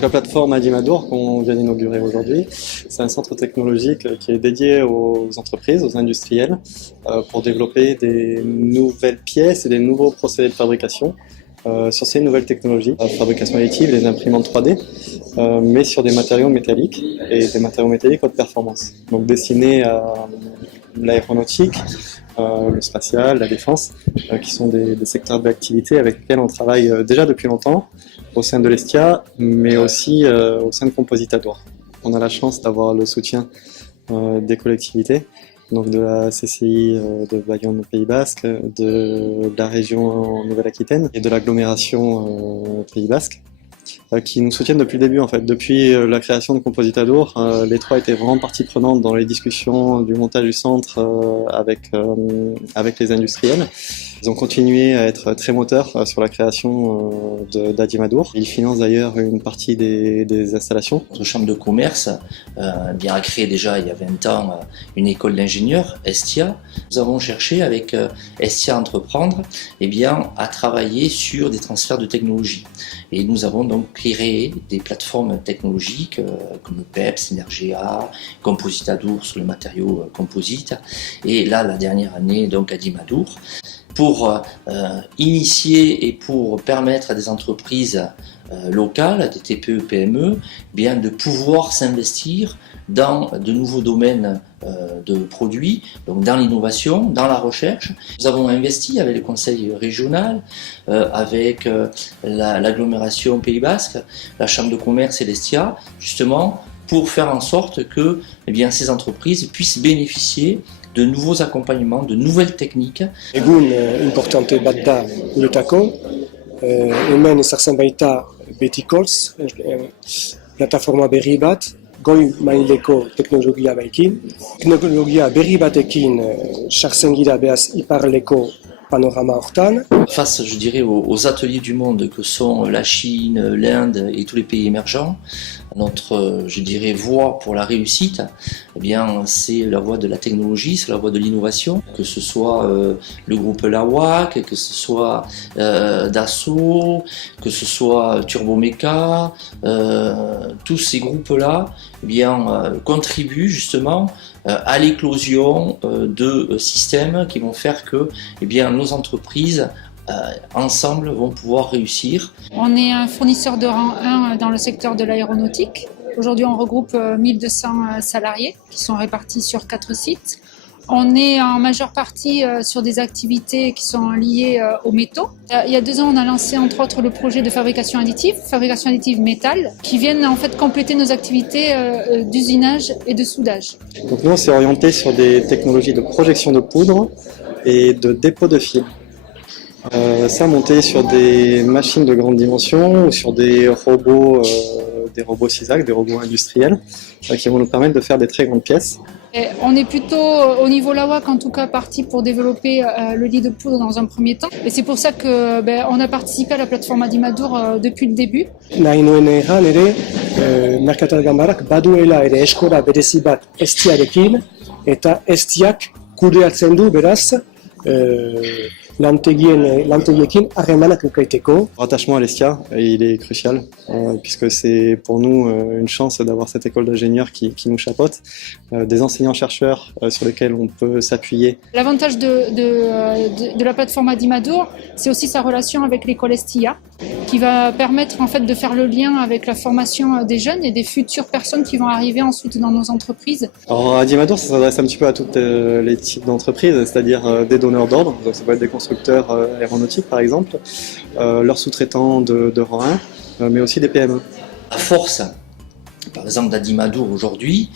Donc la plateforme Adimadour qu'on vient d'inaugurer aujourd'hui, c'est un centre technologique qui est dédié aux entreprises, aux industriels, pour développer des nouvelles pièces et des nouveaux procédés de fabrication sur ces nouvelles technologies, la fabrication additive, les imprimantes 3D, mais sur des matériaux métalliques et des matériaux métalliques haute performance. Donc destinés à l'aéronautique, le spatial, la défense, qui sont des secteurs d'activité avec lesquels on travaille déjà depuis longtemps au sein de l'Estia, mais aussi au sein de Compositadour. On a la chance d'avoir le soutien des collectivités, donc de la CCI de Bayonne au Pays Basque, de la région Nouvelle-Aquitaine et de l'agglomération Pays Basque, qui nous soutiennent depuis le début en fait. Depuis la création de Compositadour, les trois étaient vraiment partie prenante dans les discussions du montage du centre avec les industriels. Ils ont continué à être très moteurs sur la création d'Adimadour. Ils financent d'ailleurs une partie des installations. Notre chambre de commerce a créé déjà il y a 20 ans une école d'ingénieurs, Estia. Nous avons cherché avec Estia Entreprendre à travailler sur des transferts de technologie. Et nous avons donc créé des plateformes technologiques comme PEPS, Energea, Compositadour sur les matériaux composites. Et là, la dernière année, donc Adimadour, pour initier et pour permettre à des entreprises locales, à des TPE, PME, de pouvoir s'investir dans de nouveaux domaines de produits, donc dans l'innovation, dans la recherche. Nous avons investi avec le conseil régional, avec l'agglomération Pays Basque, la chambre de commerce et l'Estia, justement pour faire en sorte que ces entreprises puissent bénéficier de nouveaux accompagnements, de nouvelles techniques. Egun importante bat da guretako, hemen ezartzen baita Beticols, plataforma berri bat, goi maileko teknologia baikin. Teknologia berri batekin sartzen gira behaz iparleko panorama hortan. Face, je dirais, aux ateliers du monde que sont la Chine, l'Inde et tous les pays émergents, notre, je dirais, voie pour la réussite, c'est la voie de la technologie, c'est la voie de l'innovation, que ce soit le groupe Lawak, que ce soit Dassault, que ce soit Turbomeca, tous ces groupes-là contribuent justement à l'éclosion de systèmes qui vont faire que nos entreprises ensemble vont pouvoir réussir. On est un fournisseur de rang 1 dans le secteur de l'aéronautique. Aujourd'hui, on regroupe 1200 salariés qui sont répartis sur 4 sites. On est en majeure partie sur des activités qui sont liées aux métaux. Il y a 2 ans, on a lancé entre autres le projet de fabrication additive métal, qui viennent en fait compléter nos activités d'usinage et de soudage. Donc nous, on s'est orienté sur des technologies de projection de poudre et de dépôt de fil. Ça monté sur des machines de grande dimension ou sur des robots CISAC, des robots industriels, qui vont nous permettre de faire des très grandes pièces. Et on est plutôt, au niveau Lawak en tout cas, parti pour développer le lit de poudre dans un premier temps. Et c'est pour ça que on a participé à la plateforme Adimadour depuis le début. Nahi nuen erran ere, Merkatal Ganbarak baduela ere eskola berezi bat Estiarekin, eta Estiak kudeatzen du beraz, lantegiekin harremanak ukaiteko. L'attachement à l'Estia, il est crucial, puisque c'est pour nous une chance d'avoir cette école d'ingénieurs qui nous chapeaute, des enseignants-chercheurs sur lesquels on peut s'appuyer. L'avantage de la plateforme Adimadour, c'est aussi sa relation avec l'école Estia, qui va permettre en fait de faire le lien avec la formation des jeunes et des futures personnes qui vont arriver ensuite dans nos entreprises. Alors Adimadour, ça s'adresse un petit peu à tous les types d'entreprises, c'est-à-dire des donneurs d'ordre, donc ça peut être des constructeurs aéronautiques par exemple, leurs sous-traitants de rang 1, mais aussi des PME. La force, par exemple, d'Adimadour aujourd'hui,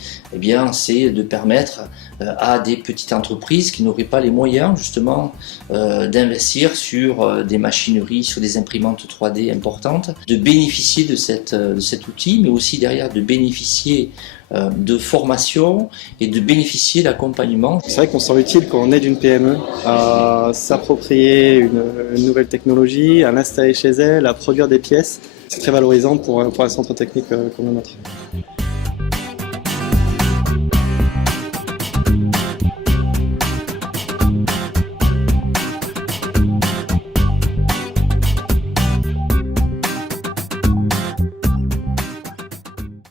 c'est de permettre à des petites entreprises qui n'auraient pas les moyens justement d'investir sur des machineries, sur des imprimantes 3D importantes, de bénéficier de cet outil, mais aussi derrière de bénéficier de formation et de bénéficier d'accompagnement. C'est vrai qu'on se sent utile quand on aide une PME à s'approprier une nouvelle technologie, à l'installer chez elle, à produire des pièces. C'est très valorisant pour un centre technique comme le nôtre.